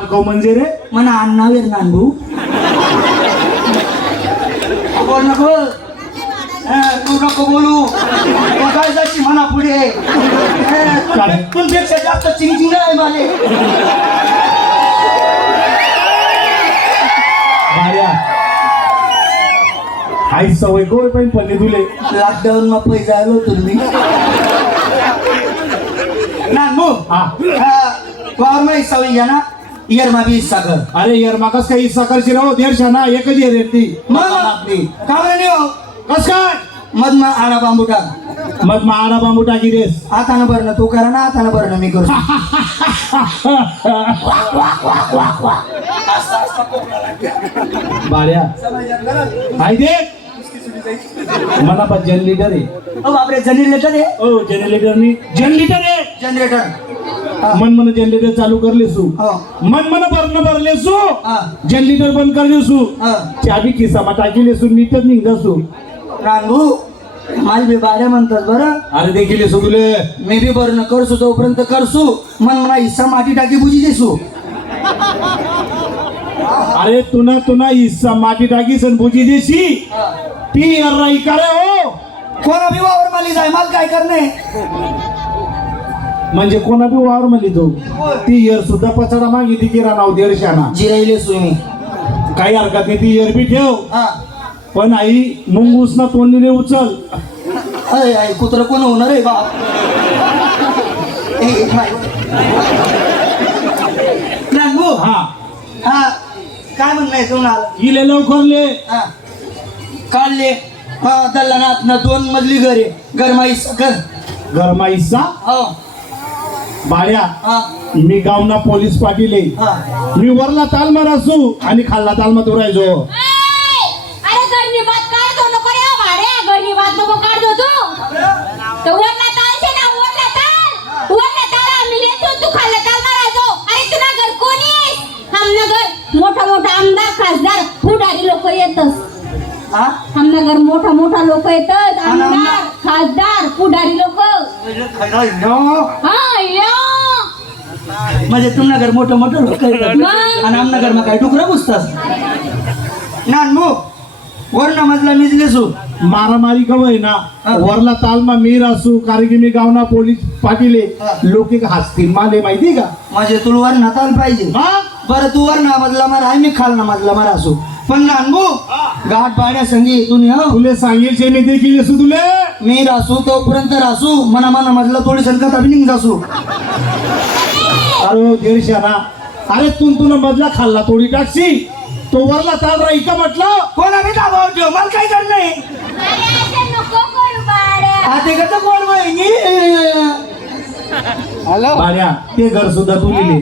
रे? म्हणा अण्णावेर नांदू बोल. नको तू नको बोलू. काय जायची म्हणा पुढे. तुझ्यापेक्षा जास्त चिंचिंग आहे भाड्या. आई सवय गोय पण पडली तुले. लॉकडाऊन मा पैसा आलो तुम्ही नानू हा. वावर मा हिस्सा होई ना. इयर मा बी हिस्सा कर अरे यार माकस काही इस्सा करशी राहो देडशा ना एकच मग हो? कस काय? मग मग आडा बांबू टाक मग माडा बांबू टाकी देस? हातानं भरणं तू करा ना हातानं भरणं मी करतो भाड्या आई दे. मला पण जनरेटर आहे. ओ बापरे जनरेटर आहे? ओ जनरेटर मी. जनरेटर आहे जनरेटर. मन मन जनरेटर चालू करले सू हो. मन मन भरणं भरले सू हा. जनरेटर बंद करले सू हा. चाबी किस्सा टाकीले सू नीटच निघदा सू रांगू माझी बी बाऱ्या म्हणतात बरं. अरे देखील सू तुले. मी बी न करसू तोपर्यंत करसू मन म्हणा हिस्सा माती टाकी बुजी देसू. अरे तुना तुना हिस्सा माटी टाकी सन बुजी देशी. ती अर्राई करे हो. कोणा वावर माली जाय मला काय करणे? म्हणजे कोणा बी वावर म्हणली तो? ती इयर सुद्धा पचाडा मागितली किरा नाव दीडशाना जिराईले सुई काही हरकत नाही ती इयर बी ठेव. हा. पण आई मुंगूस ना तोंडीने उचल. अय अय कुत्र कोण होणार आहे हा. हा काय म्हणणं तुम्हाला इले लवकरले हा. काढले. हा दल्लानात ना दोन मजली घर. आहे गरमाई घर. गरमा हिस्सा हो. भाड्या हा. मी गावना पोलीस पाटील. मी वरला तालमार असू आणि खाल्ला तालमा राहायचो अरे घरनी बात काढतो नको रे भाड्या घरनी बात नको काढतो तू. तो वरला ताल छे ना वरला ताल. वरला ताल आम्ही लेतो तू खाल्ला ताल मारायचो अरे तुला घर कोणी हमनगर मोठा मोठा आमदार खासदार पुढारी लोक येतस हा? हमनगर मोठा मोठा लोक येतात आमदार? खासदार पुढारी लोक. हा म्हणजे तुमना घर मोठं मोठं लोक? आणि आमना घर मग काय डुकरं पुसतात. नानू वरना मजला मिजलेसू मारामारी कवय ना हा. वरला तालमा मीर असू कारण की मी गावना पोलीस पाटील. लोक एक हसतील माले माहिती का? म्हणजे तुला वर नाताल पाहिजे. हा? बरं तू वर ना मजला मार आहे मी खाल ना मजला मार असू. पण नानबू गाठ पाड्या संगी तुम्ही हो. तुले सांगेल शे मी देखील असू तुले. मी रासू तोपर्यंत रासू मना मना मजला थोडी संकट अभिनिंग जासू. अरे दीडशा ना अरे तू तुला मधला खाल्ला थोडी टाकशी. तो वरला ताल राही का म्हटलं. कोण आम्ही दाबाव ठेव मला नको करू भाड्या आता कसं कोण ते घर सुद्धा तू लिहिले.